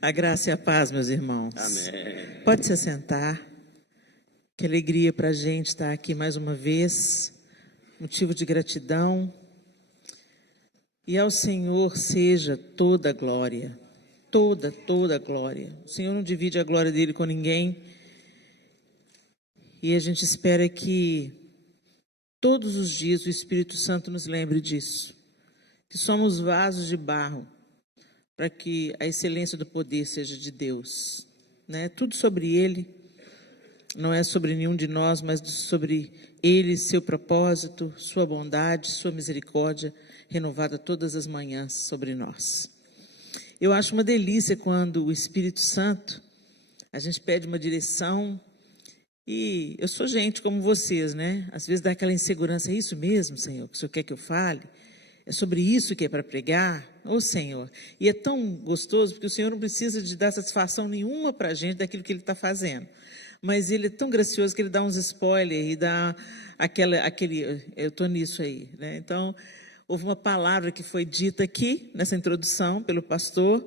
A graça e a paz, meus irmãos. Amém. Pode se assentar. Que alegria para a gente estar aqui mais uma vez. Motivo de gratidão. E ao Senhor seja toda a glória. Toda a glória. O Senhor não divide a glória dele com ninguém. E a gente espera que todos os dias o Espírito Santo nos lembre disso. Que somos vasos de barro para que a excelência do poder seja de Deus. Né? Tudo sobre Ele, não é sobre nenhum de nós, mas sobre Ele, seu propósito, sua bondade, sua misericórdia, renovada todas as manhãs sobre nós. Eu acho uma delícia quando o Espírito Santo, a gente pede uma direção, e eu sou gente como vocês, né? Às vezes dá aquela insegurança, é isso mesmo, Senhor, que o Senhor quer que eu fale? É sobre isso que é para pregar? Ô Senhor, e é tão gostoso, porque o Senhor não precisa de dar satisfação nenhuma para a gente daquilo que Ele está fazendo. Mas Ele é tão gracioso que Ele dá uns spoilers e dá eu estou nisso aí, né? Então, houve uma palavra que foi dita aqui, nessa introdução, pelo pastor,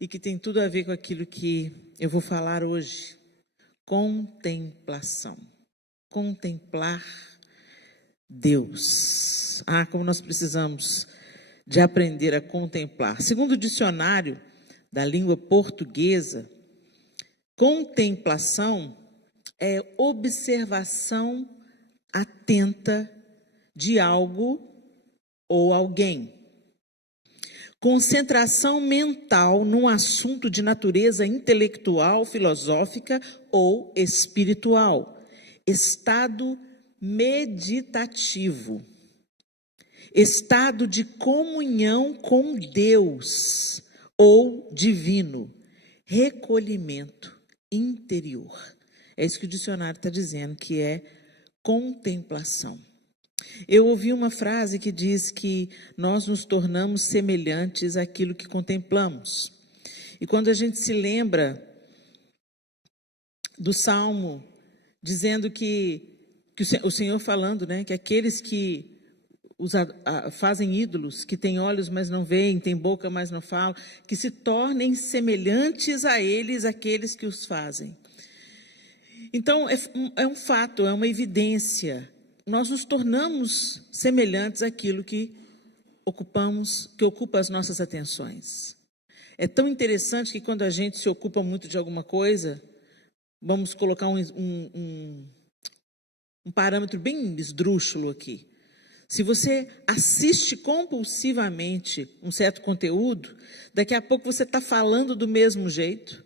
e que tem tudo a ver com aquilo que eu vou falar hoje. Contemplação. Contemplar Deus. Ah, como nós precisamos de aprender a contemplar. Segundo o dicionário da língua portuguesa, contemplação é observação atenta de algo ou alguém. Concentração mental num assunto de natureza intelectual, filosófica ou espiritual. Estado meditativo. Estado de comunhão com Deus ou divino. Recolhimento interior. É isso que o dicionário está dizendo, que é contemplação. Eu ouvi uma frase que diz que nós nos tornamos semelhantes àquilo que contemplamos. E quando a gente se lembra do Salmo, dizendo que o Senhor falando, né, que aqueles que fazem ídolos, que têm olhos, mas não veem, têm boca, mas não falam, que se tornem semelhantes a eles, aqueles que os fazem. Então, é um fato, é uma evidência. Nós nos tornamos semelhantes àquilo que ocupamos, que ocupa as nossas atenções. É tão interessante que quando a gente se ocupa muito de alguma coisa, vamos colocar um parâmetro bem esdrúxulo aqui. Se você assiste compulsivamente um certo conteúdo, daqui a pouco você está falando do mesmo jeito,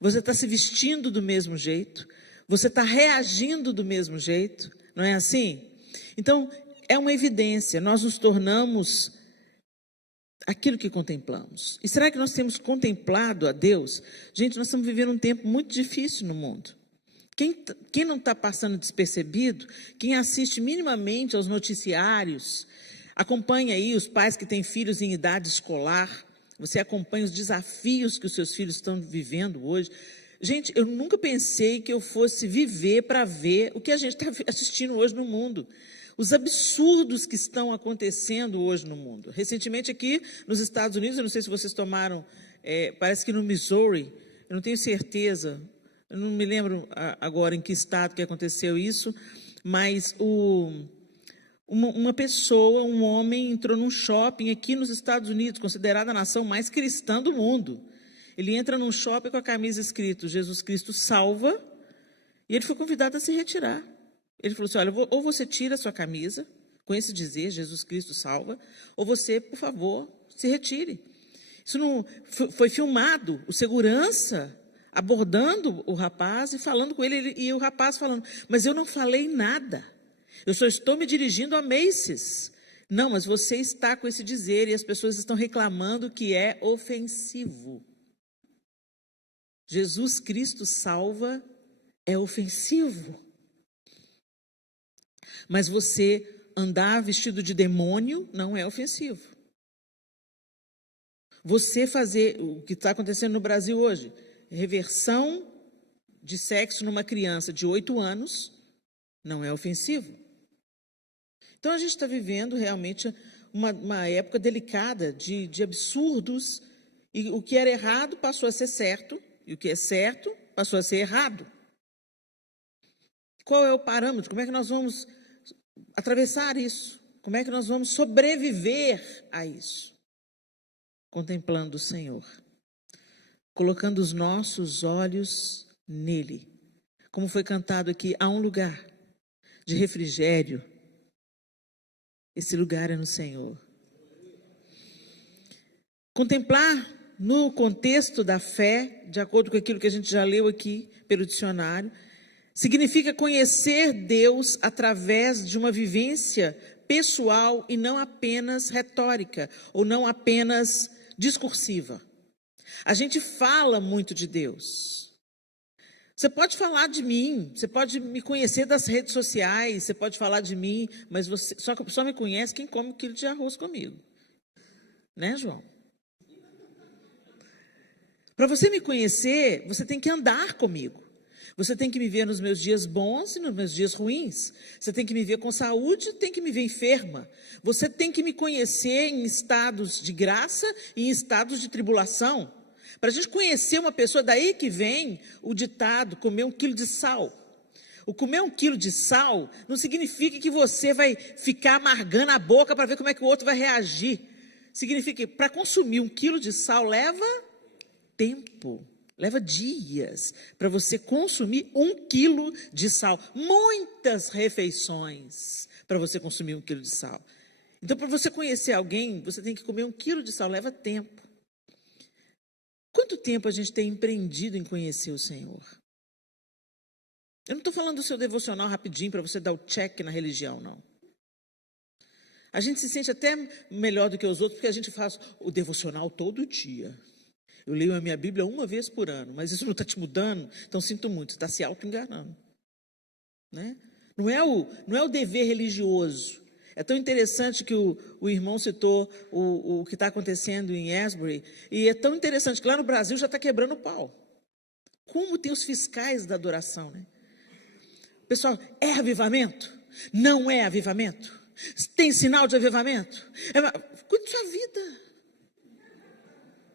você está se vestindo do mesmo jeito, você está reagindo do mesmo jeito, não é assim? Então, é uma evidência, nós nos tornamos aquilo que contemplamos. E será que nós temos contemplado a Deus? Gente, nós estamos vivendo um tempo muito difícil no mundo. Quem não está passando despercebido, quem assiste minimamente aos noticiários, acompanha aí os pais que têm filhos em idade escolar, você acompanha os desafios que os seus filhos estão vivendo hoje. Gente, eu nunca pensei que eu fosse viver para ver o que a gente está assistindo hoje no mundo. Os absurdos que estão acontecendo hoje no mundo. Recentemente aqui nos Estados Unidos, eu não sei se vocês tomaram, parece que no Missouri, eu não tenho certeza, eu não me lembro agora em que estado que aconteceu isso, mas uma pessoa, um homem, entrou num shopping aqui nos Estados Unidos, considerada a nação mais cristã do mundo. Ele entra num shopping com a camisa escrito Jesus Cristo salva, e ele foi convidado a se retirar. Ele falou assim, olha, ou você tira a sua camisa, com esse dizer, Jesus Cristo salva, ou você, por favor, se retire. Isso não foi filmado, o segurança abordando o rapaz e falando com ele, e o rapaz falando, mas eu não falei nada, eu só estou me dirigindo a Macy's. Não, mas você está com esse dizer e as pessoas estão reclamando que é ofensivo. Jesus Cristo salva é ofensivo. Mas você andar vestido de demônio não é ofensivo. Você fazer o que está acontecendo no Brasil hoje, reversão de sexo numa criança de 8 anos, não é ofensivo. Então, a gente está vivendo realmente uma época delicada de absurdos E o que era errado passou a ser certo, e o que é certo passou a ser errado. Qual é o parâmetro? Como é que nós vamos atravessar isso? Como é que nós vamos sobreviver a isso? Contemplando o Senhor, colocando os nossos olhos nele. Como foi cantado aqui, há um lugar de refrigério. Esse lugar é no Senhor. Contemplar no contexto da fé, de acordo com aquilo que a gente já leu aqui pelo dicionário, significa conhecer Deus através de uma vivência pessoal e não apenas retórica, ou não apenas discursiva. A gente fala muito de Deus. Você pode falar de mim, você pode me conhecer das redes sociais, você pode falar de mim, mas você só me conhece quem come um quilo de arroz comigo. Né, João? Para você me conhecer, você tem que andar comigo. Você tem que me ver nos meus dias bons e nos meus dias ruins. Você tem que me ver com saúde, tem que me ver enferma. Você tem que me conhecer em estados de graça e em estados de tribulação. Para a gente conhecer uma pessoa, daí que vem o ditado, comer 1 quilo de sal. O comer 1 quilo de sal não significa que você vai ficar amargando a boca para ver como é que o outro vai reagir. Significa que para consumir 1 quilo de sal leva tempo, leva dias para você consumir 1 quilo de sal. Muitas refeições para você consumir 1 quilo de sal. Então, para você conhecer alguém, você tem que comer 1 quilo de sal, leva tempo. Quanto tempo a gente tem empreendido em conhecer o Senhor? Eu não estou falando do seu devocional rapidinho para você dar o check na religião, não. A gente se sente até melhor do que os outros porque a gente faz o devocional todo dia. Eu leio a minha Bíblia 1 vez por ano, mas isso não está te mudando, então sinto muito, você está se auto-enganando. Né? Não é o dever religioso. É tão interessante que o irmão citou o que está acontecendo em Asbury, e é tão interessante que lá no Brasil já está quebrando o pau. Como tem os fiscais da adoração, né? Pessoal, é avivamento? Não é avivamento? Tem sinal de avivamento? Cuide da sua vida.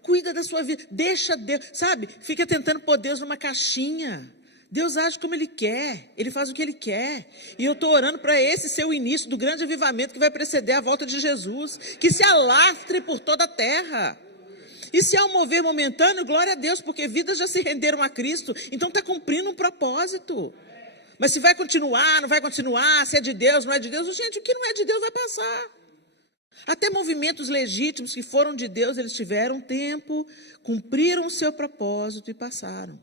Cuida da sua vida, deixa Deus, sabe? Fica tentando pôr Deus numa caixinha. Deus age como Ele quer, Ele faz o que Ele quer. E eu estou orando para esse ser o início do grande avivamento que vai preceder a volta de Jesus, que se alastre por toda a terra. E se há um mover momentâneo, glória a Deus, porque vidas já se renderam a Cristo, então está cumprindo um propósito. Mas se vai continuar, não vai continuar, se é de Deus, não é de Deus, gente, o que não é de Deus vai passar. Até movimentos legítimos que foram de Deus, eles tiveram tempo, cumpriram o seu propósito e passaram.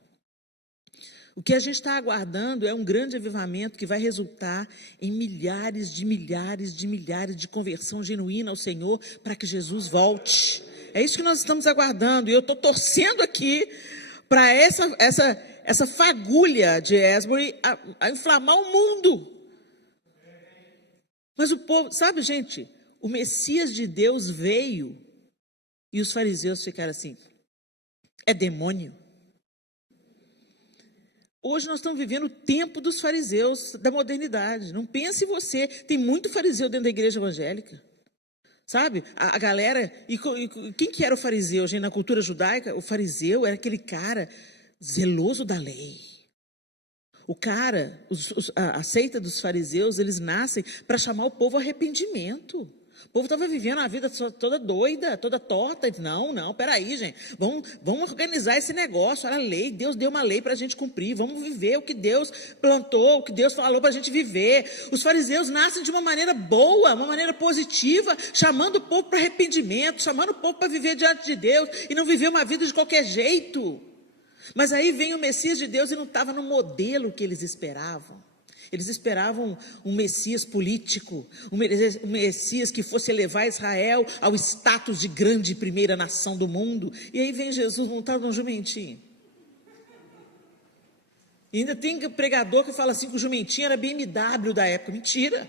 O que a gente está aguardando é um grande avivamento que vai resultar em milhares de conversão genuína ao Senhor para que Jesus volte. É isso que nós estamos aguardando e eu estou torcendo aqui para essa fagulha de Asbury a inflamar o mundo. Mas o povo, sabe, gente, o Messias de Deus veio e os fariseus ficaram assim, é demônio. Hoje nós estamos vivendo o tempo dos fariseus da modernidade. Não pense você, tem muito fariseu dentro da igreja evangélica. Sabe, a galera, e quem que era o fariseu, gente, na cultura judaica? O fariseu era aquele cara zeloso da lei. O cara, a seita dos fariseus, eles nascem para chamar o povo ao arrependimento. O povo estava vivendo a vida toda doida, toda torta. Não, peraí, gente, vamos organizar esse negócio. Olha a lei, Deus deu uma lei para a gente cumprir. Vamos viver o que Deus plantou, o que Deus falou para a gente viver. Os fariseus nascem de uma maneira boa, uma maneira positiva, chamando o povo para arrependimento, chamando o povo para viver diante de Deus e não viver uma vida de qualquer jeito. Mas aí vem o Messias de Deus e não estava no modelo que eles esperavam. Eles esperavam um Messias político, um Messias que fosse elevar Israel ao status de grande primeira nação do mundo. E aí vem Jesus montado num jumentinho. E ainda tem pregador que fala assim que o jumentinho era BMW da época. Mentira!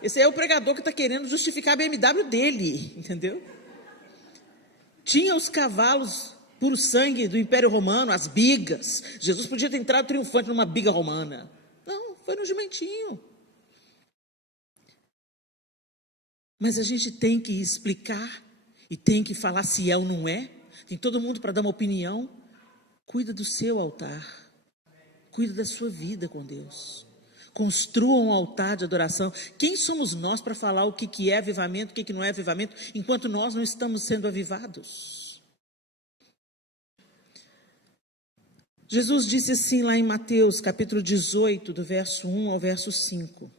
Esse é o pregador que está querendo justificar a BMW dele, entendeu? Tinha os cavalos puro sangue do Império Romano, as bigas. Jesus podia ter entrado triunfante numa biga romana. Não, foi no jumentinho. Mas a gente tem que explicar e tem que falar se é ou não é, tem todo mundo para dar uma opinião. Cuida do seu altar, cuida da sua vida com Deus. Construa um altar de adoração. Quem somos nós para falar o que é avivamento, o que não é avivamento, enquanto nós não estamos sendo avivados? Jesus disse assim lá em Mateus, capítulo 18, do verso 1 ao verso 5.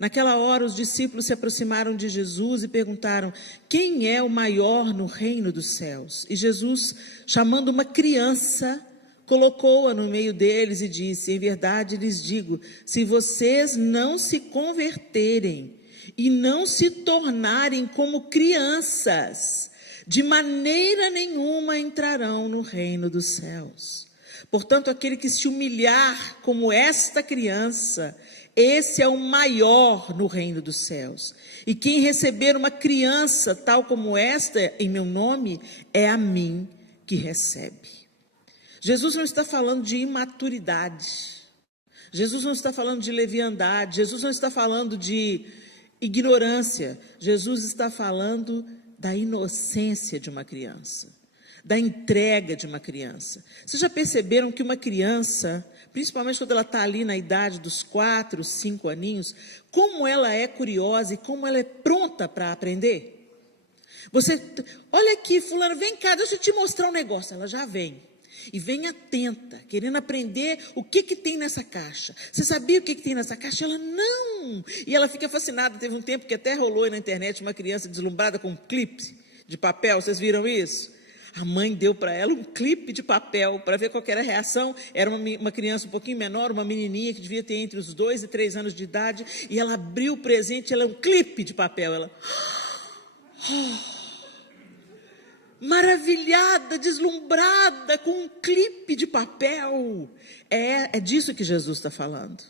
Naquela hora os discípulos se aproximaram de Jesus e perguntaram: quem é o maior no reino dos céus? E Jesus, chamando uma criança, colocou-a no meio deles e disse: em verdade lhes digo, se vocês não se converterem e não se tornarem como crianças, de maneira nenhuma entrarão no reino dos céus. Portanto, aquele que se humilhar como esta criança, esse é o maior no reino dos céus. E quem receber uma criança tal como esta em meu nome, é a mim que recebe. Jesus não está falando de imaturidade. Jesus não está falando de leviandade. Jesus não está falando de ignorância. Jesus está falando da inocência de uma criança, da entrega de uma criança. Vocês já perceberam que uma criança, principalmente quando ela está ali na idade dos 4, 5 aninhos, como ela é curiosa e como ela é pronta para aprender? Você, olha aqui, fulano, vem cá, deixa eu te mostrar um negócio. Ela já vem. E vem atenta, querendo aprender o que tem nessa caixa. Você sabia o que tem nessa caixa? Ela, não. E ela fica fascinada. Teve um tempo que até rolou aí na internet uma criança deslumbrada com um clipe de papel. Vocês viram isso? A mãe deu para ela um clipe de papel para ver qual era a reação. Era uma criança um pouquinho menor, uma menininha que devia ter entre os 2 e 3 anos de idade. E ela abriu o presente, ela é um clipe de papel. Ela... maravilhada, deslumbrada com um clipe de papel. É disso que Jesus está falando.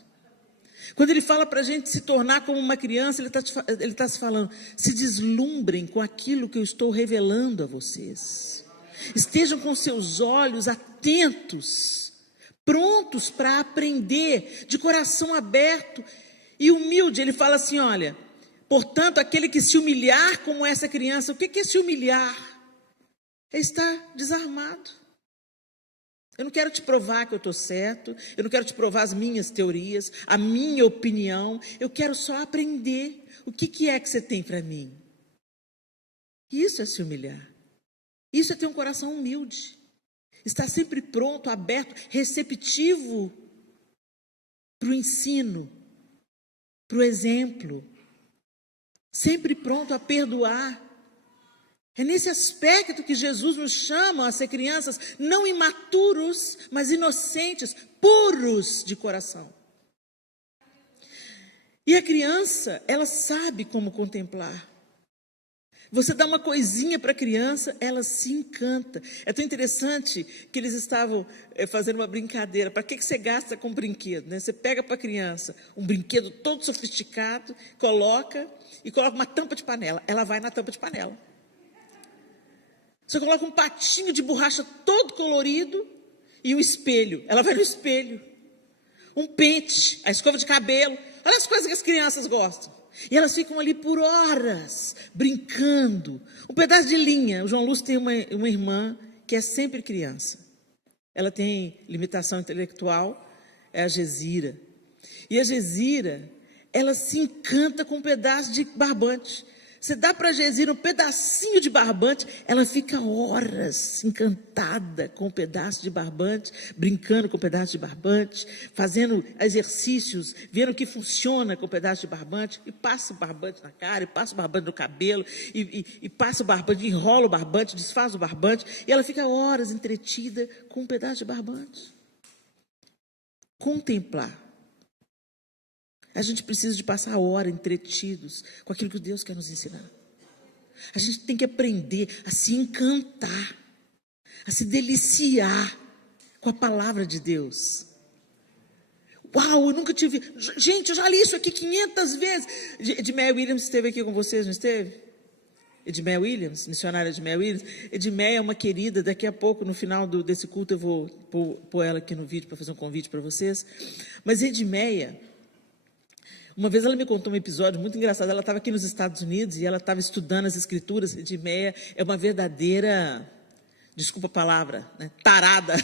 Quando ele fala para a gente se tornar como uma criança, ele está se falando: se deslumbrem com aquilo que eu estou revelando a vocês. Estejam com seus olhos atentos, prontos para aprender, de coração aberto e humilde. Ele fala assim, olha, portanto, aquele que se humilhar como essa criança. O que é se humilhar? É estar desarmado. Eu não quero te provar que eu estou certo, eu não quero te provar as minhas teorias, a minha opinião, eu quero só aprender o que é que você tem para mim. Isso é se humilhar. Isso é ter um coração humilde, estar sempre pronto, aberto, receptivo para o ensino, para o exemplo, sempre pronto a perdoar. É nesse aspecto que Jesus nos chama a ser crianças não imaturos, mas inocentes, puros de coração. E a criança, ela sabe como contemplar. Você dá uma coisinha para a criança, ela se encanta. É tão interessante que eles estavam fazendo uma brincadeira. Para que você gasta com brinquedo? Né? Você pega para a criança um brinquedo todo sofisticado, coloca uma tampa de panela. Ela vai na tampa de panela. Você coloca um patinho de borracha todo colorido e um espelho. Ela vai no espelho. Um pente, a escova de cabelo. Olha as coisas que as crianças gostam. E elas ficam ali por horas, brincando. Um pedaço de linha. O João Lúcio tem uma irmã que é sempre criança. Ela tem limitação intelectual, é a Gesira. E a Gesira, ela se encanta com um pedaço de barbante. Você dá para a Gesira um pedacinho de barbante, ela fica horas encantada com um pedaço de barbante, brincando com um pedaço de barbante, fazendo exercícios, vendo que funciona com um pedaço de barbante, e passa o barbante na cara, e passa o barbante no cabelo, e passa o barbante, enrola o barbante, desfaz o barbante, e ela fica horas entretida com um pedaço de barbante. Contemplar. A gente precisa de passar a hora entretidos com aquilo que Deus quer nos ensinar. A gente tem que aprender a se encantar, a se deliciar com a palavra de Deus. Uau, eu nunca tive... Gente, eu já li isso aqui 500 vezes. Edmeia Williams esteve aqui com vocês, não esteve? Edmeia Williams, missionária Edmeia Williams. Edmeia é uma querida, daqui a pouco, no final desse culto, eu vou pôr ela aqui no vídeo para fazer um convite para vocês. Mas Edmeia... Uma vez ela me contou um episódio muito engraçado. Ela estava aqui nos Estados Unidos e ela estava estudando as escrituras. Edmeia é uma verdadeira, desculpa a palavra, né, tarada.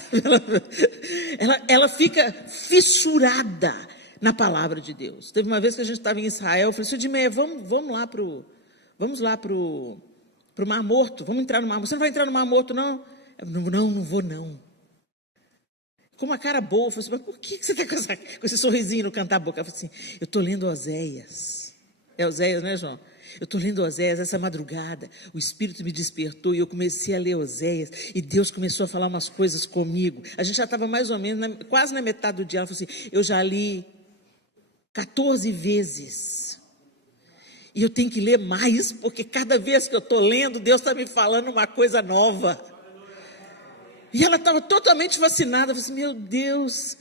Ela fica fissurada na palavra de Deus. Teve uma vez que a gente estava em Israel, eu falei assim, Edmeia, vamos lá pro Mar Morto, vamos entrar no Mar Morto. Você não vai entrar no Mar Morto, não? Não vou, não. Com uma cara boa, eu falei assim, mas por que você está com esse sorrisinho no cantar a boca? Ela falou assim, eu estou lendo Oséias. É Oséias, né, João? Eu estou lendo Oséias essa madrugada, o Espírito me despertou e eu comecei a ler Oséias e Deus começou a falar umas coisas comigo. A gente já estava mais ou menos, quase na metade do dia. Ela falou assim, eu já li 14 vezes e eu tenho que ler mais, porque cada vez que eu estou lendo, Deus está me falando uma coisa nova. E ela estava totalmente fascinada. Eu falei assim, meu Deus,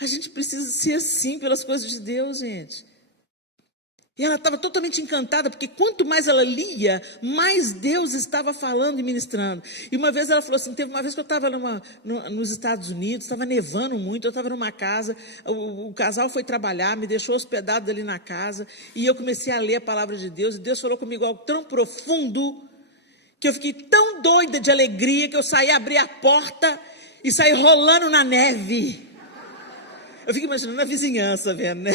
a gente precisa ser assim pelas coisas de Deus, gente. E ela estava totalmente encantada, porque quanto mais ela lia, mais Deus estava falando e ministrando. E uma vez ela falou assim, teve uma vez que eu estava nos Estados Unidos, estava nevando muito, eu estava numa casa, o casal foi trabalhar, me deixou hospedado ali na casa, e eu comecei a ler a palavra de Deus, e Deus falou comigo algo tão profundo, que eu fiquei tão doida de alegria, que eu saí, abri a porta, e saí rolando na neve. Eu fico imaginando a vizinhança, vendo, né?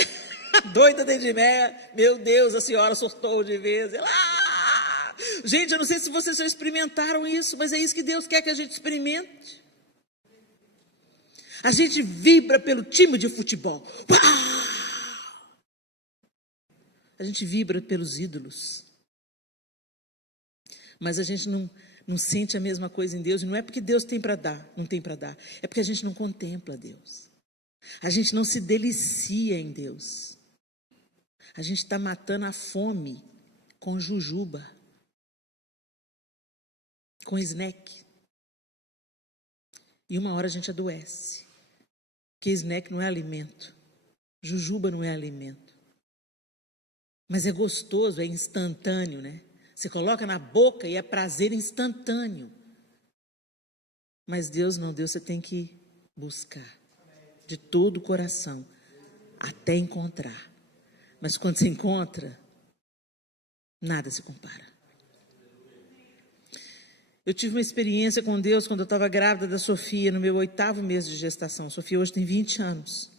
Doida de Edmeia, meu Deus, a senhora surtou de vez. Ela, gente, eu não sei se vocês já experimentaram isso, mas é isso que Deus quer que a gente experimente. A gente vibra pelo time de futebol. A gente vibra pelos ídolos. Mas a gente não sente a mesma coisa em Deus. E não é porque Deus tem para dar, não tem para dar. É porque a gente não contempla Deus. A gente não se delicia em Deus. A gente está matando a fome com jujuba, com snack. E uma hora a gente adoece. Porque snack não é alimento. Jujuba não é alimento. Mas é gostoso, é instantâneo, né? Você coloca na boca e é prazer instantâneo. Mas Deus não, Deus você tem que buscar de todo o coração até encontrar. Mas quando se encontra, nada se compara. Eu tive uma experiência com Deus quando eu estava grávida da Sofia, no meu 8º mês de gestação. A Sofia hoje tem 20 anos.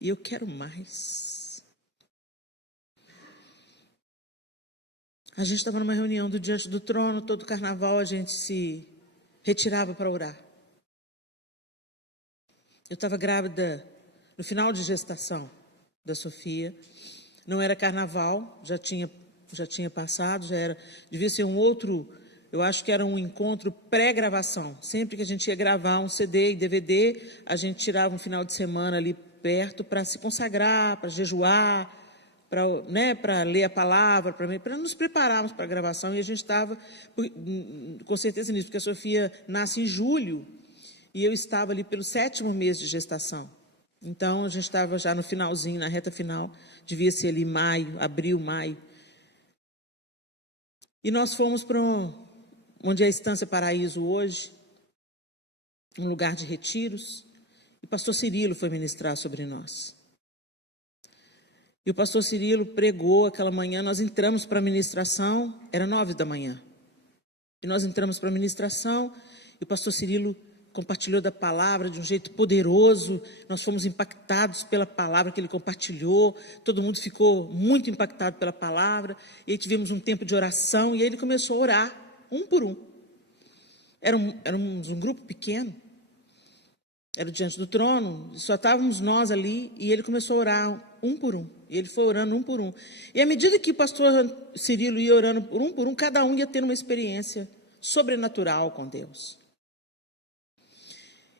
E eu quero mais. A gente estava numa reunião do Diante do Trono, todo carnaval a gente se retirava para orar. Eu estava grávida no final de gestação da Sofia. Não era carnaval, já tinha passado, devia ser um outro, eu acho que era um encontro pré-gravação. Sempre que a gente ia gravar um CD e DVD, a gente tirava um final de semana ali perto para se consagrar, para jejuar, para ler a palavra, para nos prepararmos para a gravação. E a gente estava, com certeza nisso, porque a Sofia nasce em julho e eu estava ali pelo 7º mês de gestação. Então, a gente estava já no finalzinho, na reta final, devia ser ali maio, abril, maio. E nós fomos para onde é a Estância Paraíso hoje, um lugar de retiros, e o pastor Cirilo foi ministrar sobre nós. E o pastor Cirilo pregou aquela manhã, nós entramos para a ministração, era 9 da manhã. E nós entramos para a ministração, e o pastor Cirilo compartilhou da palavra de um jeito poderoso. Nós fomos impactados pela palavra que ele compartilhou, todo mundo ficou muito impactado pela palavra, e aí tivemos um tempo de oração, e aí ele começou a orar, um por um. Éramos um grupo pequeno, era Diante do Trono, só estávamos nós ali, e ele começou a orar um por um, e ele foi orando um por um. E à medida que o pastor Cirilo ia orando por um, cada um ia tendo uma experiência sobrenatural com Deus.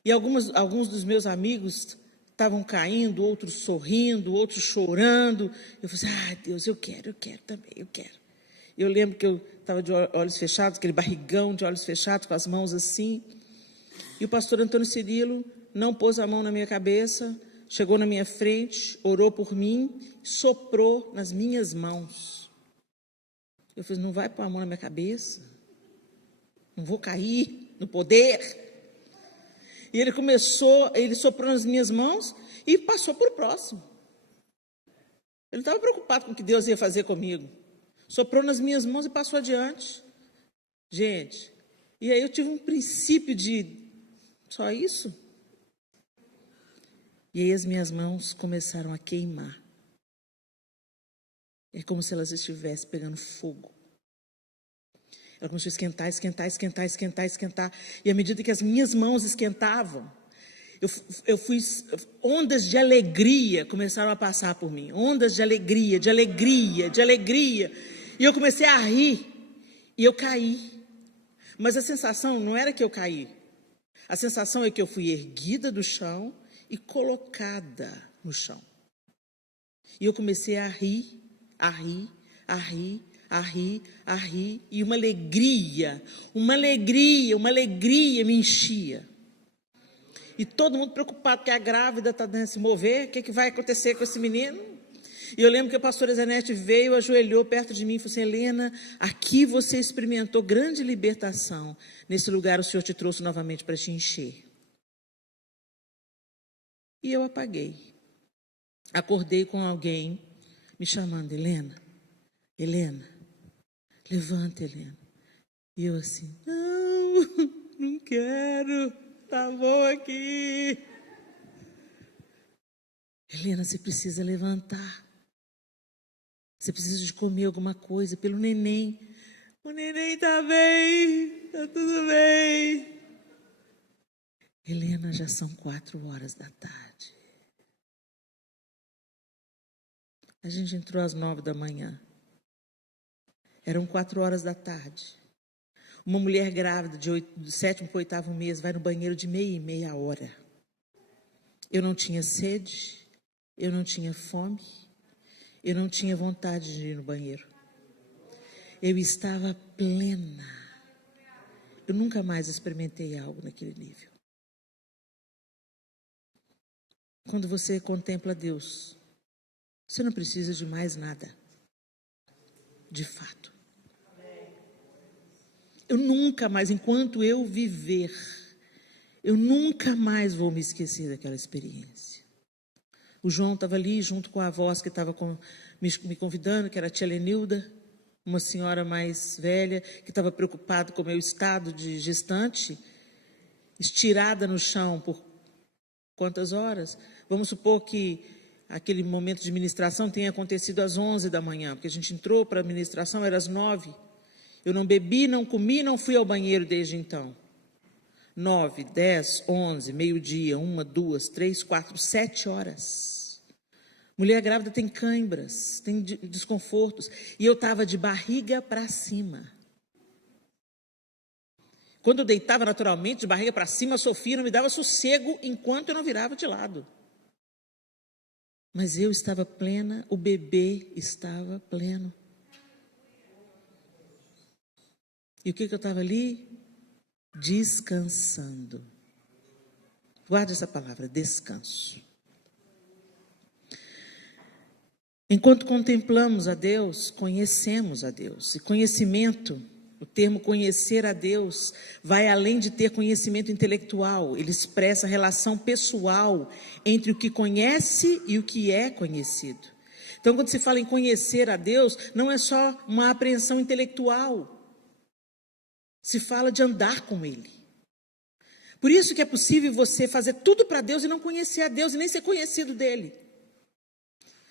E alguns dos meus amigos estavam caindo, outros sorrindo, outros chorando. Eu falei assim, Deus, eu quero também, eu quero. Eu lembro que eu estava de olhos fechados, aquele barrigão de olhos fechados, com as mãos assim. E o pastor Antônio Cirilo não pôs a mão na minha cabeça, chegou na minha frente, orou por mim, soprou nas minhas mãos. Eu falei, não vai pôr a mão na minha cabeça? Não vou cair no poder? E ele soprou nas minhas mãos e passou para o próximo. Ele não estava preocupado com o que Deus ia fazer comigo. Soprou nas minhas mãos e passou adiante. Gente, e aí eu tive um princípio de só isso? E aí as minhas mãos começaram a queimar. É como se elas estivessem pegando fogo. Ela começou a esquentar, esquentar, esquentar, esquentar, esquentar. E à medida que as minhas mãos esquentavam, ondas de alegria começaram a passar por mim. Ondas de alegria, de alegria, de alegria. E eu comecei a rir. E eu caí. Mas a sensação não era que eu caí. A sensação é que eu fui erguida do chão e colocada no chão. E eu comecei a rir, a rir, a rir, a rir, a rir, e uma alegria me enchia. E todo mundo preocupado, que a grávida está se mover, o que vai acontecer com esse menino? E eu lembro que a pastora Zenete veio, ajoelhou perto de mim e falou assim: Helena, aqui você experimentou grande libertação, nesse lugar o Senhor te trouxe novamente para te encher. E eu apaguei. Acordei com alguém me chamando: Helena, levanta, Helena. E eu assim: não quero, tá bom aqui. Helena, você precisa levantar. Você precisa de comer alguma coisa pelo neném. O neném tá bem, tá tudo bem. Helena, já são 4h da tarde. A gente entrou às 9 da manhã. Eram 4h da tarde. Uma mulher grávida de 7º para o 8º mês vai no banheiro de meia hora. Eu não tinha sede, eu não tinha fome, eu não tinha vontade de ir no banheiro. Eu estava plena. Eu nunca mais experimentei algo naquele nível. Quando você contempla Deus, você não precisa de mais nada. De fato. Eu nunca mais, enquanto eu viver, eu nunca mais vou me esquecer daquela experiência. O João estava ali junto com a voz que estava me convidando, que era a tia Lenilda, uma senhora mais velha, que estava preocupada com o meu estado de gestante, estirada no chão por quantas horas? Vamos supor que aquele momento de ministração tenha acontecido às 11 da manhã, porque a gente entrou para a ministração, era às 9. Eu não bebi, não comi, não fui ao banheiro desde então. 9, 10, 11, meio-dia, 1, 2, 3, 4, 7 horas. Mulher grávida tem cãibras, tem desconfortos. E eu estava de barriga para cima. Quando eu deitava naturalmente, de barriga para cima, a Sofia não me dava sossego enquanto eu não virava de lado. Mas eu estava plena, o bebê estava pleno. E o que eu estava ali? Descansando. Guarde essa palavra, descanso. Enquanto contemplamos a Deus, conhecemos a Deus. E conhecimento, o termo conhecer a Deus, vai além de ter conhecimento intelectual. Ele expressa a relação pessoal entre o que conhece e o que é conhecido. Então, quando se fala em conhecer a Deus, não é só uma apreensão intelectual. Se fala de andar com Ele. Por isso que é possível você fazer tudo para Deus e não conhecer a Deus e nem ser conhecido dEle.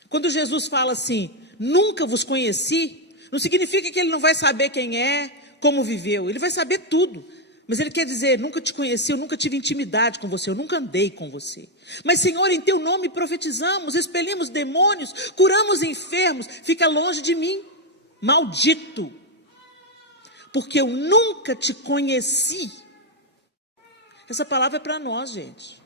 Quando Jesus fala assim, nunca vos conheci, não significa que Ele não vai saber quem é, como viveu. Ele vai saber tudo. Mas Ele quer dizer, nunca te conheci, eu nunca tive intimidade com você, eu nunca andei com você. Mas Senhor, em Teu nome profetizamos, expelimos demônios, curamos enfermos, fica longe de mim, maldito. Porque eu nunca te conheci. Essa palavra é para nós, gente.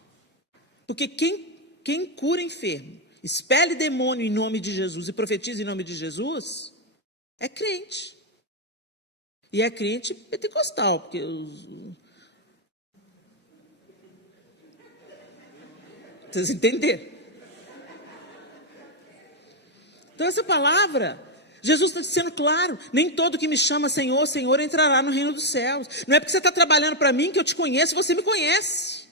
Porque quem cura enfermo, expele demônio em nome de Jesus e profetiza em nome de Jesus, é crente. E é crente pentecostal, porque vocês entenderam? Então essa palavra, Jesus está sendo claro, nem todo que me chama Senhor, Senhor entrará no reino dos céus. Não é porque você está trabalhando para mim que eu te conheço, você me conhece.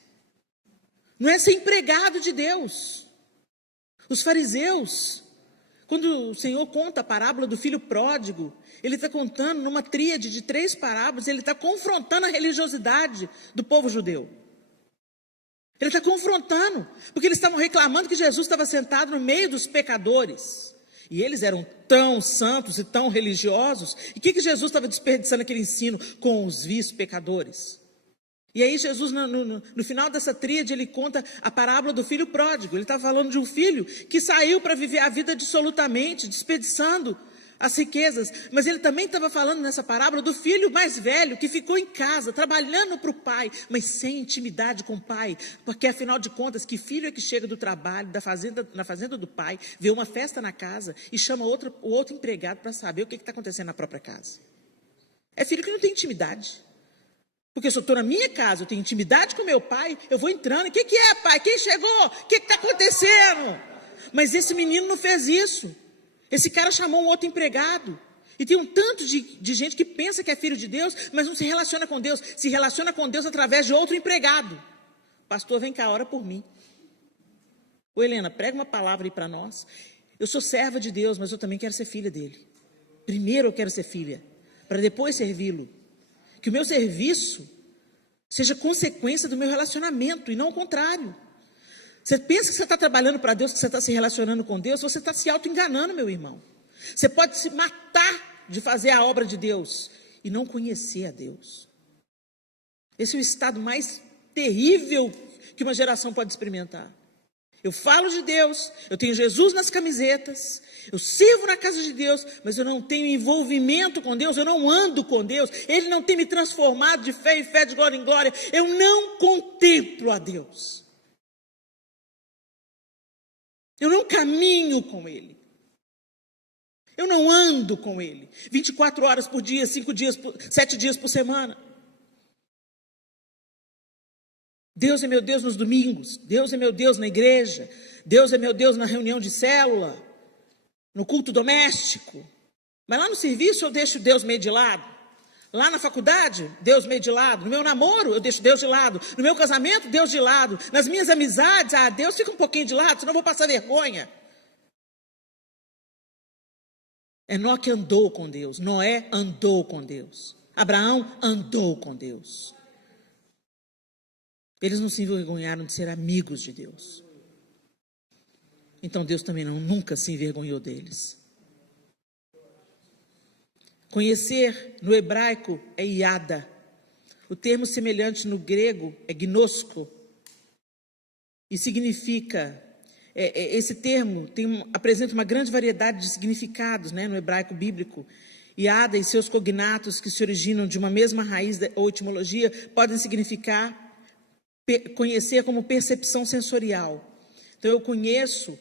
não é ser empregado de Deus. Os fariseus, quando o Senhor conta a parábola do filho pródigo, ele está contando numa tríade de 3 parábolas, ele está confrontando a religiosidade do povo judeu. Ele está confrontando, porque eles estavam reclamando que Jesus estava sentado no meio dos pecadores. E eles eram tão santos e tão religiosos. E o que Jesus estava desperdiçando aquele ensino com os vis pecadores? E aí Jesus, no final dessa tríade, ele conta a parábola do filho pródigo. Ele está falando de um filho que saiu para viver a vida dissolutamente, desperdiçando as riquezas. Mas ele também estava falando nessa parábola do filho mais velho, que ficou em casa, trabalhando para o pai, mas sem intimidade com o pai. Porque, afinal de contas, que filho é que chega do trabalho, na fazenda do pai, vê uma festa na casa e chama o outro empregado para saber o que está acontecendo na própria casa? É filho que não tem intimidade. Porque se eu estou na minha casa, eu tenho intimidade com meu pai, eu vou entrando. O que é, pai? Quem chegou? O que está acontecendo? Mas esse menino não fez isso. Esse cara chamou um outro empregado. E tem um tanto de gente que pensa que é filho de Deus, mas não se relaciona com Deus. Se relaciona com Deus através de outro empregado. Pastor, vem cá, ora por mim. Ô Helena, prega uma palavra aí para nós. Eu sou serva de Deus, mas eu também quero ser filha dele. Primeiro eu quero ser filha, para depois servi-lo. Que o meu serviço seja consequência do meu relacionamento e não o contrário. Você pensa que você está trabalhando para Deus, que você está se relacionando com Deus, você está se auto-enganando, meu irmão. Você pode se matar de fazer a obra de Deus e não conhecer a Deus. Esse é o estado mais terrível que uma geração pode experimentar. Eu falo de Deus, eu tenho Jesus nas camisetas, eu sirvo na casa de Deus, mas eu não tenho envolvimento com Deus, eu não ando com Deus, Ele não tem me transformado de fé em fé, de glória em glória, eu não contemplo a Deus. Eu não caminho com Ele. Eu não ando com Ele. 24 horas por dia, 7 dias por semana. Deus é meu Deus nos domingos, Deus é meu Deus na igreja, Deus é meu Deus na reunião de célula, no culto doméstico. Mas lá no serviço eu deixo Deus meio de lado. Lá na faculdade, Deus meio de lado. No meu namoro, eu deixo Deus de lado. No meu casamento, Deus de lado. Nas minhas amizades, Deus fica um pouquinho de lado, senão eu vou passar vergonha. Enoque andou com Deus, Noé andou com Deus, Abraão andou com Deus. Eles não se envergonharam de ser amigos de Deus. Então Deus também nunca se envergonhou deles. Conhecer no hebraico é iada. O termo semelhante no grego é gnosko. E significa, esse termo apresenta uma grande variedade de significados, né, no hebraico bíblico. Iada e seus cognatos, que se originam de uma mesma raiz ou etimologia, podem significar conhecer como percepção sensorial. Então eu conheço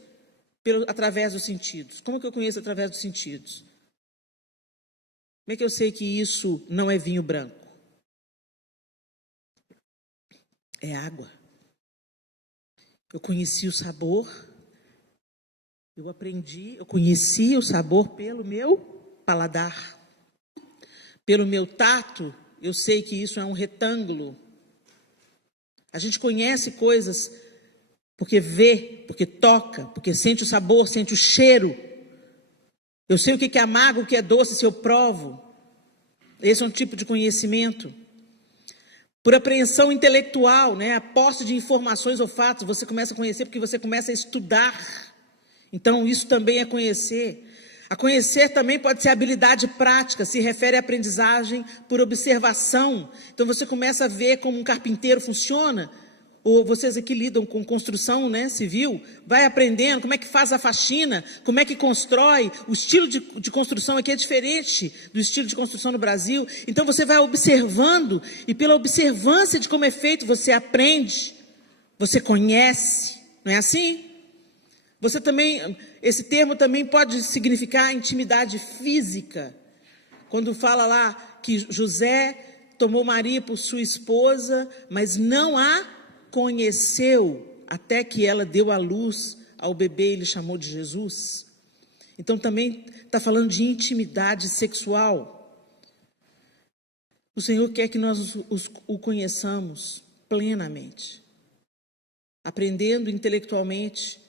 através dos sentidos. Como que eu conheço através dos sentidos? Como é que eu sei que isso não é vinho branco? É água. Eu conheci o sabor, eu conheci o sabor pelo meu paladar. Pelo meu tato, eu sei que isso é um retângulo. A gente conhece coisas porque vê, porque toca, porque sente o sabor, sente o cheiro. Eu sei o que é amargo, o que é doce se eu provo. Esse é um tipo de conhecimento. Por apreensão intelectual, né? A posse de informações ou fatos, você começa a conhecer porque você começa a estudar. Então, isso também é conhecer. A conhecer também pode ser habilidade prática, se refere à aprendizagem por observação. Então, você começa a ver como um carpinteiro funciona, ou vocês aqui lidam com construção, né, civil, vai aprendendo como é que faz a faxina, como é que constrói. O estilo de construção aqui é diferente do estilo de construção no Brasil. Então, você vai observando, e pela observância de como é feito, você aprende, você conhece. Não é assim? Você também, esse termo também pode significar intimidade física. Quando fala lá que José tomou Maria por sua esposa, mas não a conheceu até que ela deu à luz ao bebê e ele chamou de Jesus. Então também está falando de intimidade sexual. O Senhor quer que nós o conheçamos plenamente. aprendendo intelectualmente,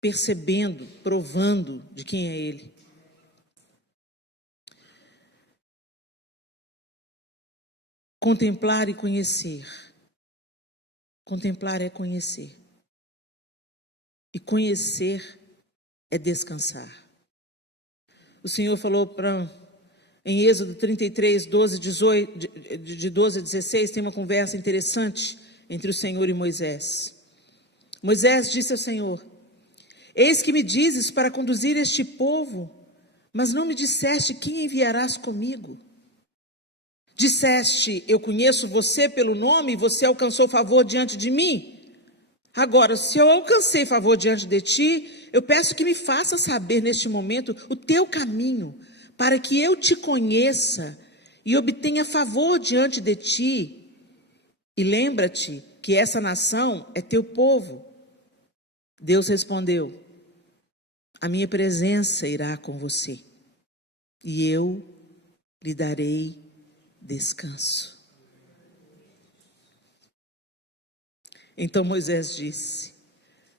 percebendo, provando de quem é Ele. Contemplar e conhecer. Contemplar é conhecer. E conhecer é descansar. O Senhor falou em Êxodo 33, 18, de 12 a 16, tem uma conversa interessante entre o Senhor e Moisés. Moisés disse ao Senhor: eis que me dizes para conduzir este povo, mas não me disseste quem enviarás comigo. Disseste, eu conheço você pelo nome e você alcançou favor diante de mim. Agora, se eu alcancei favor diante de ti, eu peço que me faça saber neste momento o teu caminho, para que eu te conheça e obtenha favor diante de ti. E lembra-te que essa nação é teu povo. Deus respondeu: a minha presença irá com você, e eu lhe darei descanso. Então Moisés disse: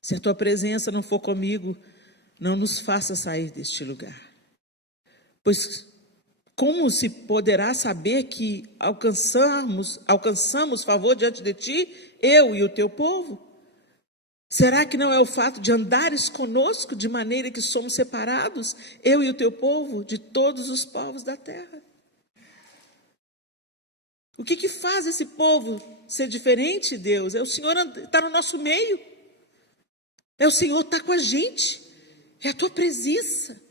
se a tua presença não for comigo, não nos faça sair deste lugar. Pois como se poderá saber que alcançamos favor diante de ti, eu e o teu povo? Será que não é o fato de andares conosco de maneira que somos separados, eu e o teu povo, de todos os povos da terra? O que faz esse povo ser diferente, Deus? É o Senhor estar no nosso meio. É o Senhor estar com a gente. É a tua presença.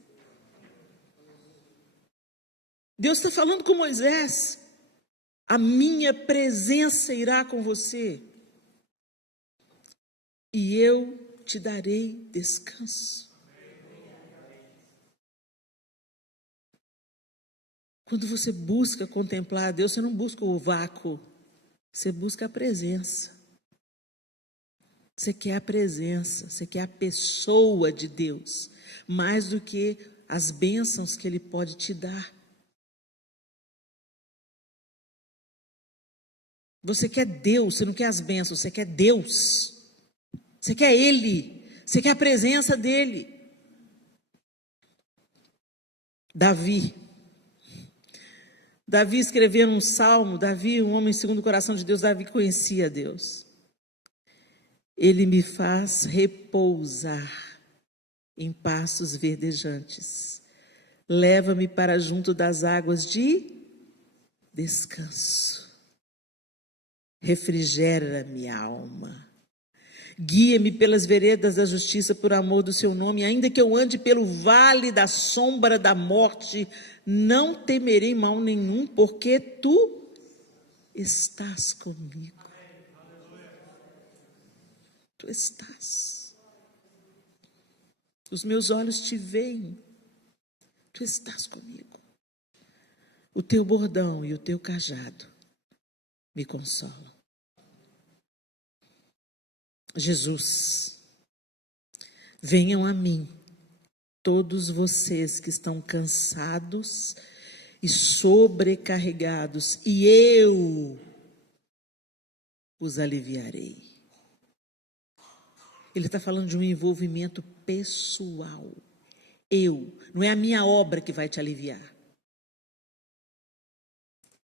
Deus está falando com Moisés: a minha presença irá com você, e eu te darei descanso. Quando você busca contemplar a Deus, você não busca o vácuo, você busca a presença. Você quer a presença, você quer a pessoa de Deus, mais do que as bênçãos que Ele pode te dar. Você quer Deus, você não quer as bênçãos, você quer Deus. Você quer Ele, você quer a presença dEle. Davi escrevendo um salmo. Davi, um homem segundo o coração de Deus, Davi conhecia Deus. Ele me faz repousar em pastos verdejantes. Leva-me para junto das águas de descanso. Refrigera minha alma. Guia-me pelas veredas da justiça por amor do seu nome. Ainda que eu ande pelo vale da sombra da morte, não temerei mal nenhum, porque tu estás comigo. Tu estás. Os meus olhos te veem. Tu estás comigo. O teu bordão e o teu cajado me consolam. Jesus, venham a mim, todos vocês que estão cansados e sobrecarregados, e eu os aliviarei. Ele está falando de um envolvimento pessoal. Não é a minha obra que vai te aliviar.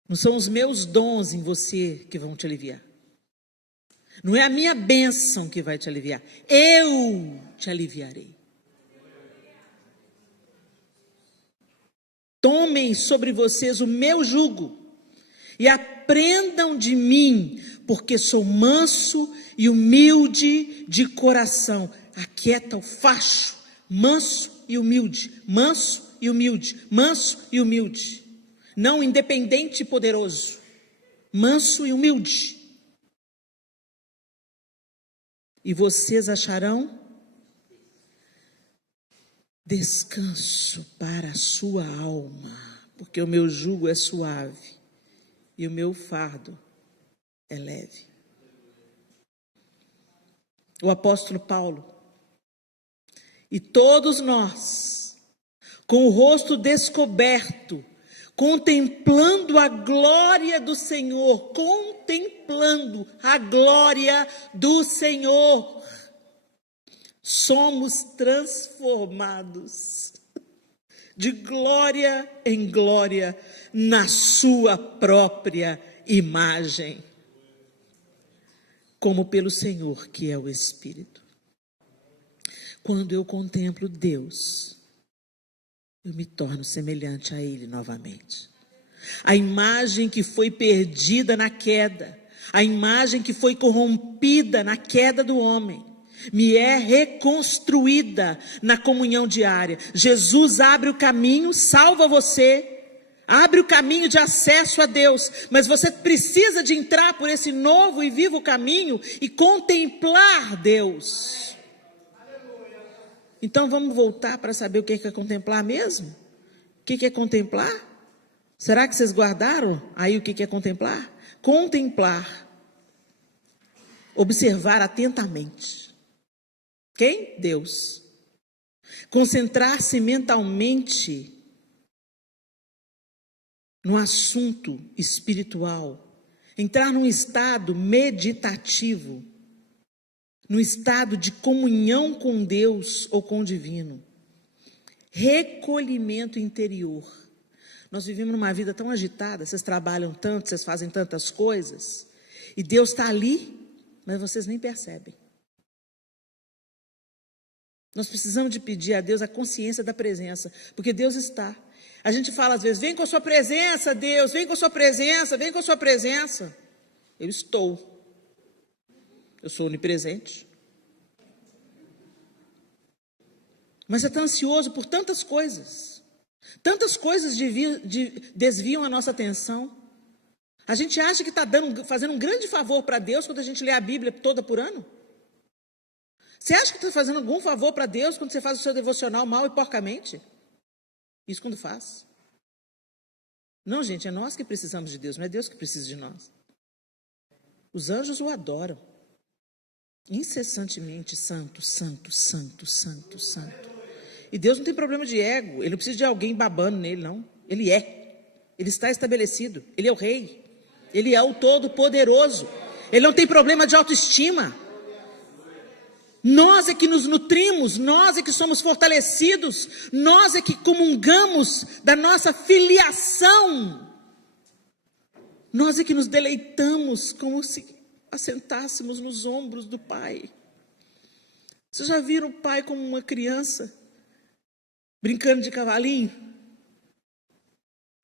Não são os meus dons em você que vão te aliviar. Não é a minha bênção que vai te aliviar. Eu te aliviarei. Tomem sobre vocês o meu jugo e aprendam de mim, porque sou manso e humilde de coração. Aquieta o facho, manso e humilde, manso e humilde, manso e humilde. Não independente e poderoso, manso e humilde. E vocês acharão descanso para a sua alma, porque o meu jugo é suave e o meu fardo é leve. O apóstolo Paulo: e todos nós, com o rosto descoberto, contemplando a glória do Senhor, contemplando a glória do Senhor, somos transformados de glória em glória na sua própria imagem, como pelo Senhor que é o Espírito. Quando eu contemplo Deus, eu me torno semelhante a Ele novamente. A imagem que foi perdida na queda, a imagem que foi corrompida na queda do homem, me é reconstruída na comunhão diária. Jesus abre o caminho, salva você, abre o caminho de acesso a Deus, mas você precisa de entrar por esse novo e vivo caminho e contemplar Deus. Então vamos voltar para saber o que é contemplar mesmo? O que é contemplar? Será que vocês guardaram aí o que é contemplar? Contemplar, observar atentamente. Quem? Deus. Concentrar-se mentalmente no assunto espiritual, entrar num estado meditativo, no estado de comunhão com Deus ou com o divino. Recolhimento interior. Nós vivemos numa vida tão agitada, vocês trabalham tanto, vocês fazem tantas coisas, e Deus está ali, mas vocês nem percebem. Nós precisamos de pedir a Deus a consciência da presença, porque Deus está. A gente fala às vezes, vem com a sua presença, Deus, vem com a sua presença, vem com a sua presença. Eu estou. Eu sou onipresente. Mas você está ansioso por tantas coisas desviam a nossa atenção. A gente acha que está fazendo um grande favor para Deus quando a gente lê a Bíblia toda por ano. Você acha que está fazendo algum favor para Deus quando você faz o seu devocional mal e porcamente? Isso quando faz. Não, gente, é nós que precisamos de Deus, não é Deus que precisa de nós. Os anjos o adoram. Incessantemente, santo, santo, santo, santo, santo. E Deus não tem problema de ego, Ele não precisa de alguém babando nele, não. Ele está estabelecido, Ele é o rei, Ele é o todo-poderoso, Ele não tem problema de autoestima. Nós é que nos nutrimos, nós é que somos fortalecidos, nós é que comungamos da nossa filiação, nós é que nos deleitamos como se assentássemos nos ombros do Pai. Vocês já viram o pai como uma criança brincando de cavalinho?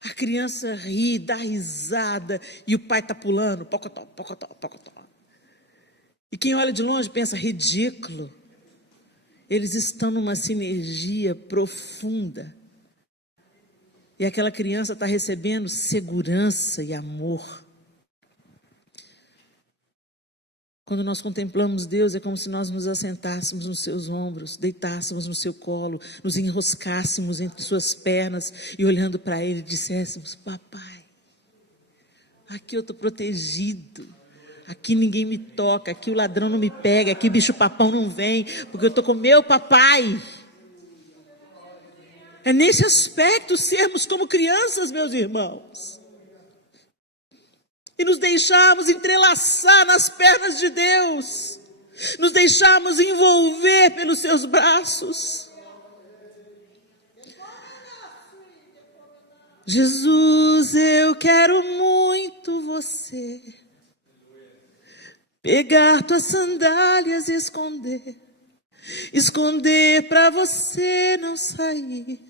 A criança ri, dá risada e o pai está pulando, pocotó, pocotó, pocotó. E quem olha de longe pensa, ridículo. Eles estão numa sinergia profunda. E aquela criança está recebendo segurança e amor. Quando nós contemplamos Deus, é como se nós nos assentássemos nos seus ombros, deitássemos no seu colo, nos enroscássemos entre suas pernas e olhando para Ele disséssemos, papai, aqui eu estou protegido, aqui ninguém me toca, aqui o ladrão não me pega, aqui bicho-papão não vem, porque eu estou com meu papai. É nesse aspecto sermos como crianças, meus irmãos. E nos deixarmos entrelaçar nas pernas de Deus, nos deixarmos envolver pelos seus braços. Jesus, eu quero muito você, pegar tuas sandálias e esconder para você não sair,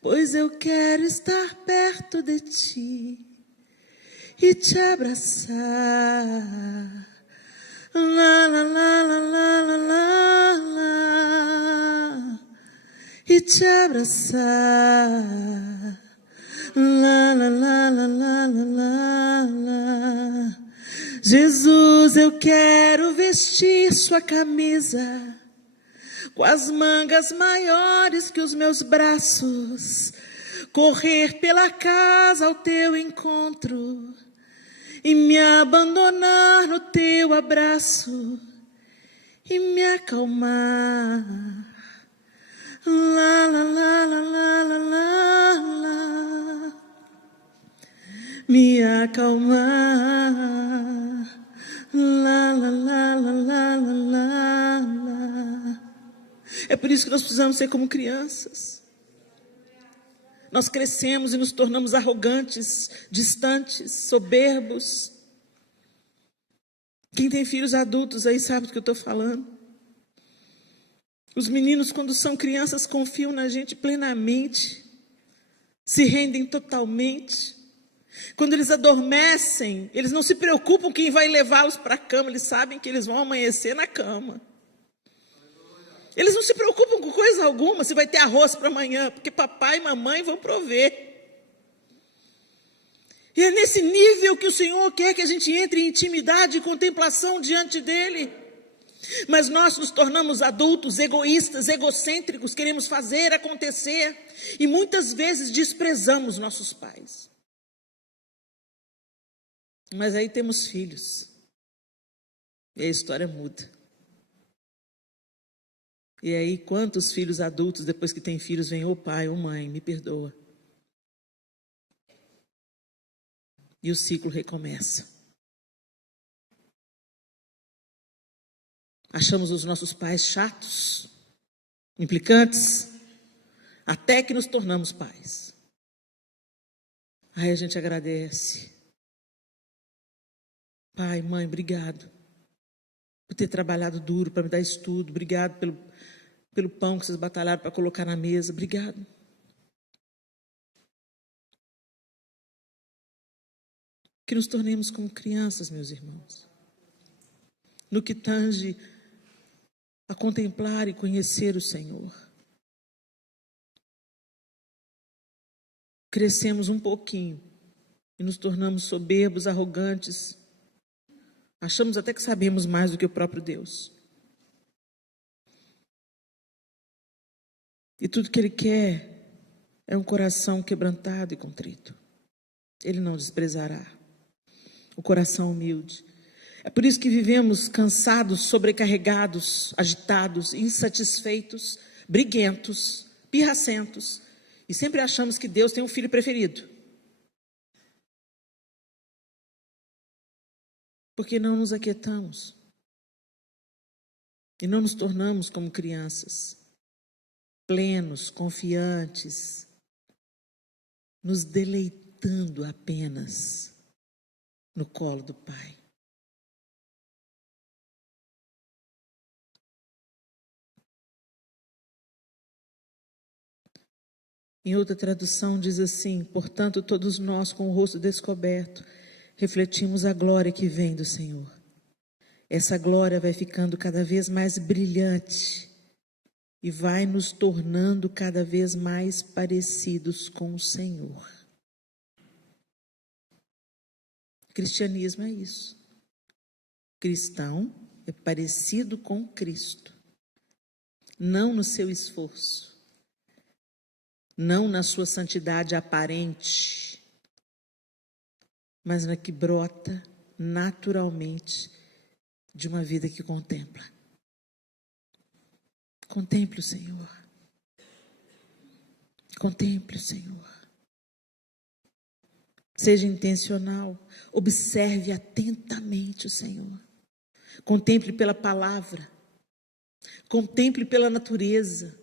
pois eu quero estar perto de ti e te abraçar, lá, lá, lá, lá, lá, lá, lá, lá, e te abraçar, lá, lá, lá, lá, lá, lá, lá. Jesus, eu quero vestir sua camisa com as mangas maiores que os meus braços, correr pela casa ao teu encontro e me abandonar no teu abraço e me acalmar, lá, lá, lá, lá, lá, lá, lá, lá, me acalmar. Lá, lá, lá, lá, lá, lá, lá, lá. É por isso que nós precisamos ser como crianças. Nós crescemos e nos tornamos arrogantes, distantes, soberbos. Quem tem filhos adultos aí sabe do que eu estou falando. Os meninos, quando são crianças, confiam na gente plenamente, se rendem totalmente. Quando eles adormecem, eles não se preocupam quem vai levá-los para a cama, eles sabem que eles vão amanhecer na cama. Eles não se preocupam com coisa alguma, se vai ter arroz para amanhã, porque papai e mamãe vão prover. E é nesse nível que o Senhor quer que a gente entre em intimidade e contemplação diante dEle. Mas nós nos tornamos adultos, egoístas, egocêntricos, queremos fazer acontecer, e muitas vezes desprezamos nossos pais. Mas aí temos filhos, e a história muda. E aí quantos filhos adultos, depois que têm filhos, vêm, ô pai, ô mãe, me perdoa. E o ciclo recomeça. Achamos os nossos pais chatos, implicantes, até que nos tornamos pais. Aí a gente agradece. Pai, mãe, obrigado por ter trabalhado duro para me dar estudo. Obrigado pelo pão que vocês batalharam para colocar na mesa. Obrigado. Que nos tornemos como crianças, meus irmãos. No que tange a contemplar e conhecer o Senhor. Crescemos um pouquinho e nos tornamos soberbos, arrogantes. Achamos até que sabemos mais do que o próprio Deus. E tudo que Ele quer é um coração quebrantado e contrito. Ele não desprezará o coração humilde. É por isso que vivemos cansados, sobrecarregados, agitados, insatisfeitos, briguentos, pirracentos. E sempre achamos que Deus tem um filho preferido. Porque não nos aquietamos. E não nos tornamos como crianças, plenos, confiantes, nos deleitando apenas no colo do Pai. Em outra tradução diz assim: portanto, todos nós com o rosto descoberto refletimos a glória que vem do Senhor. Essa glória vai ficando cada vez mais brilhante e vai nos tornando cada vez mais parecidos com o Senhor. Cristianismo é isso. Cristão é parecido com Cristo, não no seu esforço, não na sua santidade aparente, mas na que brota naturalmente de uma vida que contempla. Contemple o Senhor. Contemple o Senhor. Seja intencional. Observe atentamente o Senhor. Contemple pela palavra. Contemple pela natureza.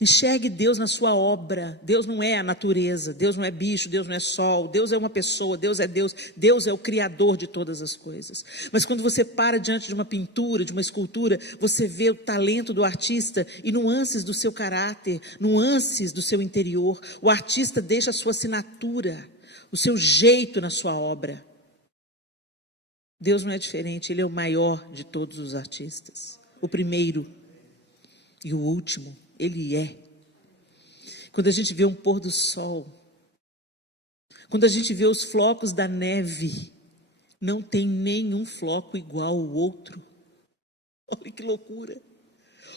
Enxergue Deus na sua obra. Deus não é a natureza, Deus não é bicho, Deus não é sol, Deus é uma pessoa, Deus é Deus, Deus é o Criador de todas as coisas. Mas quando você para diante de uma pintura, de uma escultura, você vê o talento do artista e nuances do seu caráter, nuances do seu interior. O artista deixa a sua assinatura, o seu jeito na sua obra. Deus não é diferente, Ele é o maior de todos os artistas, o primeiro e o último. Ele é. Quando a gente vê um pôr do sol, quando a gente vê os flocos da neve, não tem nenhum floco igual ao outro. Olha que loucura.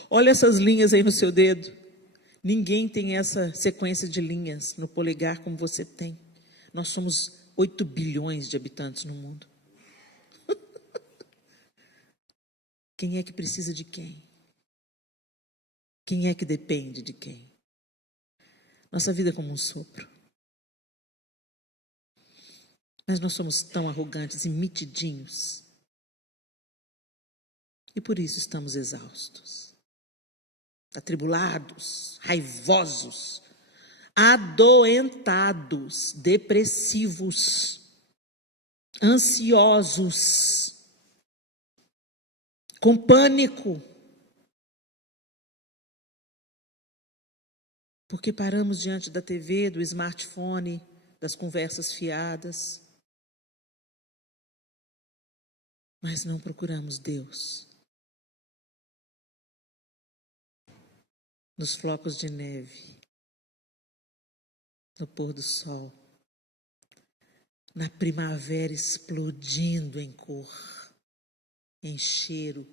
Olha essas linhas aí no seu dedo. Ninguém tem essa sequência de linhas no polegar como você tem. Nós somos 8 bilhões de habitantes no mundo. Quem é que precisa de quem? Quem é que depende de quem? Nossa vida é como um sopro. Mas nós somos tão arrogantes e metidinhos. E por isso estamos exaustos, atribulados, raivosos, adoentados, depressivos, ansiosos, com pânico. Porque paramos diante da TV, do smartphone, das conversas fiadas, mas não procuramos Deus. Nos flocos de neve, no pôr do sol, na primavera explodindo em cor, em cheiro,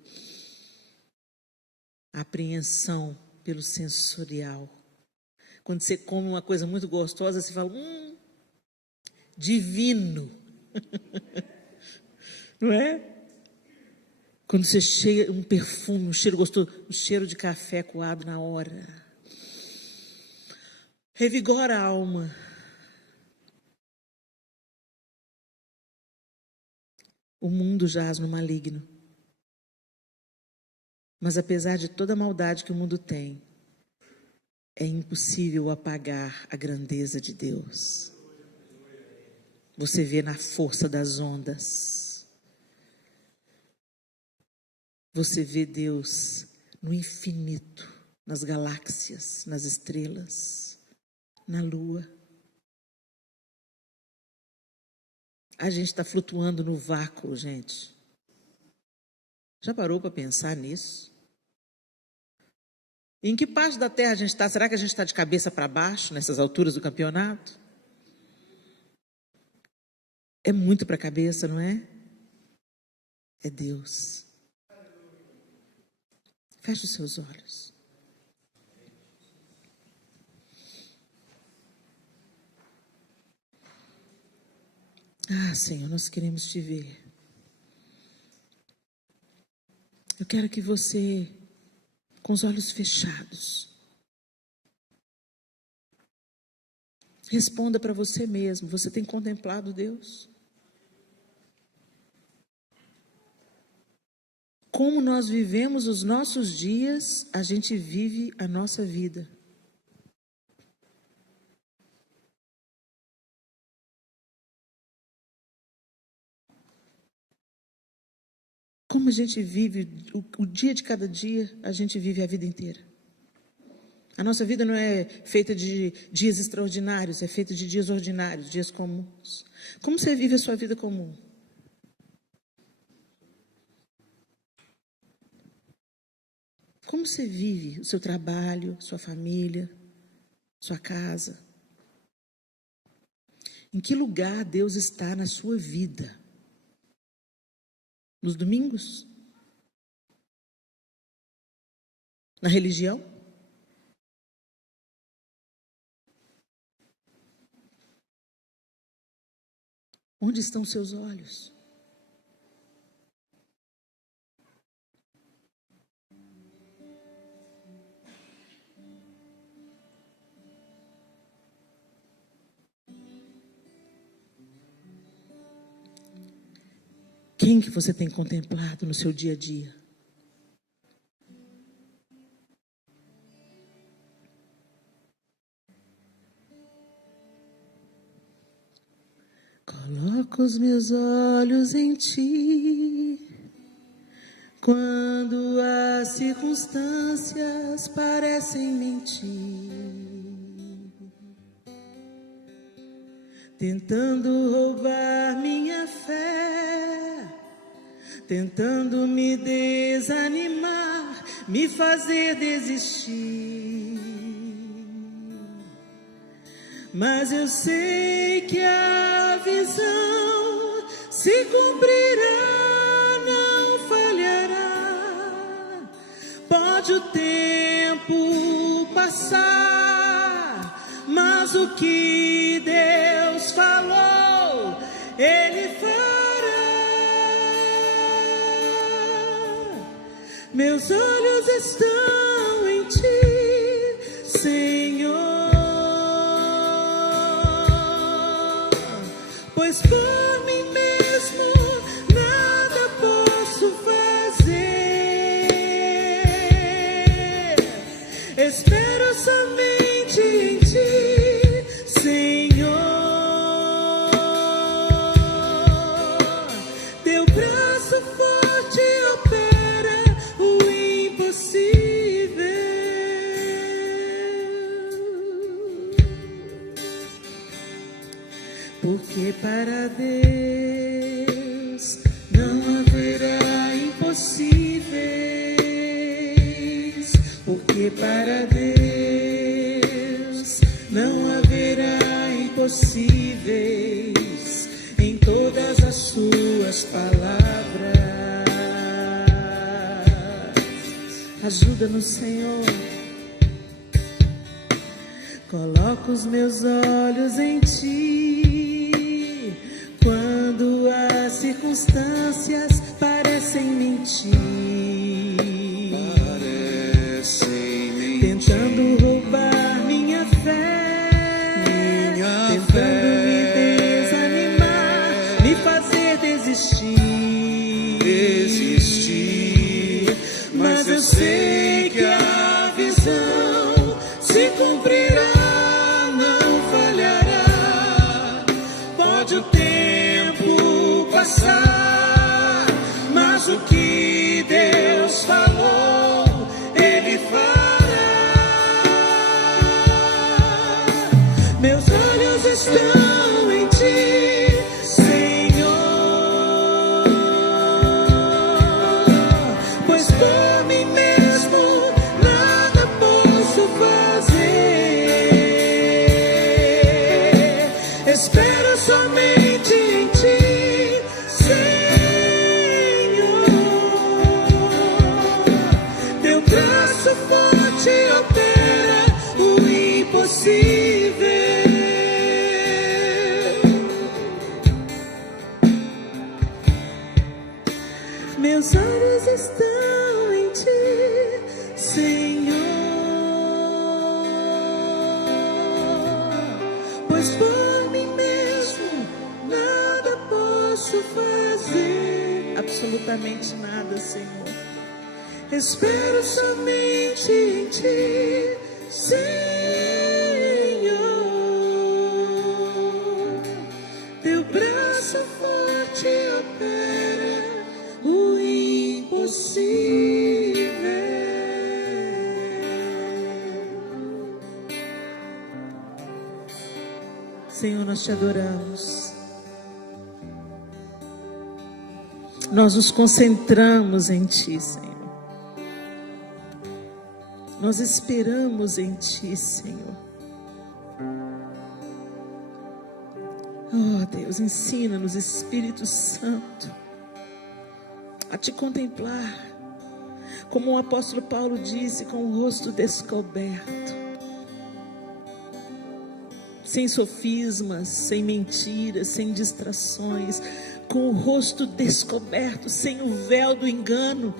apreensão pelo sensorial. Quando você come uma coisa muito gostosa, você fala, divino. Não é? Quando você cheira um perfume, um cheiro gostoso, um cheiro de café coado na hora. Revigora a alma. O mundo jaz no maligno. Mas apesar de toda a maldade que o mundo tem, é impossível apagar a grandeza de Deus. Você vê na força das ondas. Você vê Deus no infinito, nas galáxias, nas estrelas, na lua. A gente está flutuando no vácuo, gente. Já parou para pensar nisso? Em que parte da Terra a gente está? Será que a gente está de cabeça para baixo nessas alturas do campeonato? É muito para a cabeça, não é? É Deus. Feche os seus olhos. Ah, Senhor, nós queremos te ver. Eu quero que você, com os olhos fechados, responda para você mesmo. Você tem contemplado Deus? Como nós vivemos os nossos dias, a gente vive a nossa vida. Como a gente vive o dia de cada dia, a gente vive a vida inteira. A nossa vida não é feita de dias extraordinários, é feita de dias ordinários, dias comuns. Como você vive a sua vida comum? Como você vive o seu trabalho, sua família, sua casa? Em que lugar Deus está na sua vida? Nos domingos? Na religião? Onde estão seus olhos? Quem que você tem contemplado no seu dia a dia? Coloco os meus olhos em ti, quando as circunstâncias parecem mentir, tentando roubar minha fé, tentando me desanimar, me fazer desistir. Mas eu sei que a visão se cumprirá, não falhará. Pode o tempo passar, mas o que Deus falou, Ele fará. Meus olhos estão em ti, Senhor. Pois Deus não haverá impossíveis, porque para Deus não haverá impossíveis em todas as suas palavras. Ajuda-nos, Senhor. Coloco os meus olhos em Ti, quando as circunstâncias parecem mentir, tentando roubar minha fé, tentando me desanimar, me fazer desistir. Mas eu sei que a visão se cumprirá. Mas o que Deus falou, Ele fará. Meus olhos estão em Ti, Senhor, pois por mim mesmo nada posso fazer. Espero somente em Ti. Forte opera o impossível. Meus olhos estão em Ti, Senhor, pois por mim mesmo nada posso fazer, absolutamente nada, Senhor. Espero somente em Ti, Senhor. Teu braço forte opera o impossível. Senhor, nós Te adoramos. Nós nos concentramos em Ti, Senhor. Nós esperamos em Ti, Senhor. Oh, Deus, ensina-nos, Espírito Santo, a Te contemplar, como o apóstolo Paulo disse, com o rosto descoberto, sem sofismas, sem mentiras, sem distrações, com o rosto descoberto, sem o véu do engano,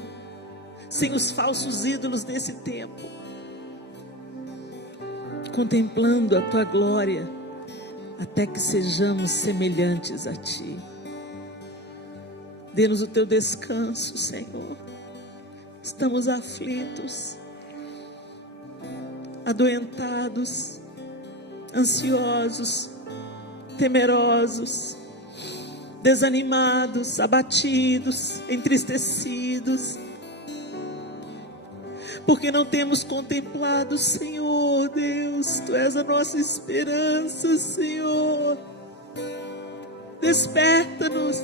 sem os falsos ídolos desse tempo, contemplando a Tua glória, até que sejamos semelhantes a Ti. Dê-nos o Teu descanso, Senhor. Estamos aflitos, adoentados, ansiosos, temerosos, desanimados, abatidos, entristecidos, porque não temos contemplado, Senhor Deus. Tu és a nossa esperança, Senhor. Desperta-nos,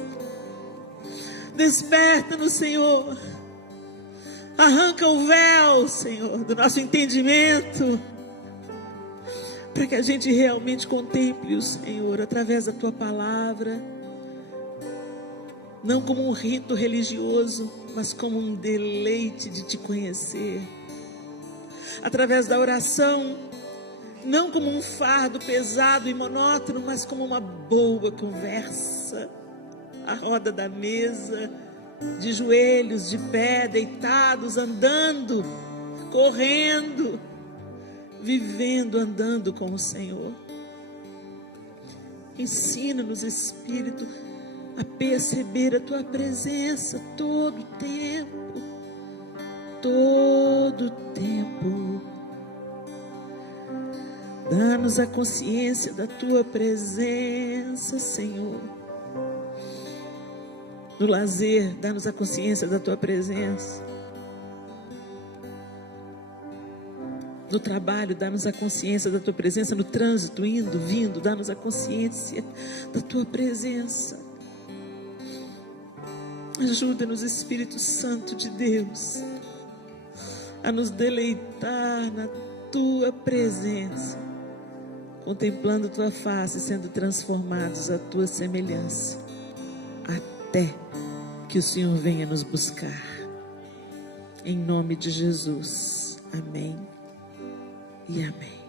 Senhor. Arranca o véu, Senhor, do nosso entendimento, para que a gente realmente contemple o Senhor através da Tua palavra, não como um rito religioso, mas como um deleite de Te conhecer, através da oração, não como um fardo pesado e monótono, mas como uma boa conversa, à roda da mesa, de joelhos, de pé, deitados, andando, correndo, vivendo, andando com o Senhor. Ensina-nos, Espírito, a perceber a Tua presença todo o tempo, todo o tempo. Dá-nos a consciência da Tua presença, Senhor. No lazer, dá-nos a consciência da Tua presença. No trabalho, dá-nos a consciência da Tua presença. No trânsito, indo, vindo, dá-nos a consciência da Tua presença. Ajuda-nos, Espírito Santo de Deus, a nos deleitar na Tua presença, contemplando Tua face, sendo transformados à Tua semelhança, até que o Senhor venha nos buscar. Em nome de Jesus. Amém e amém.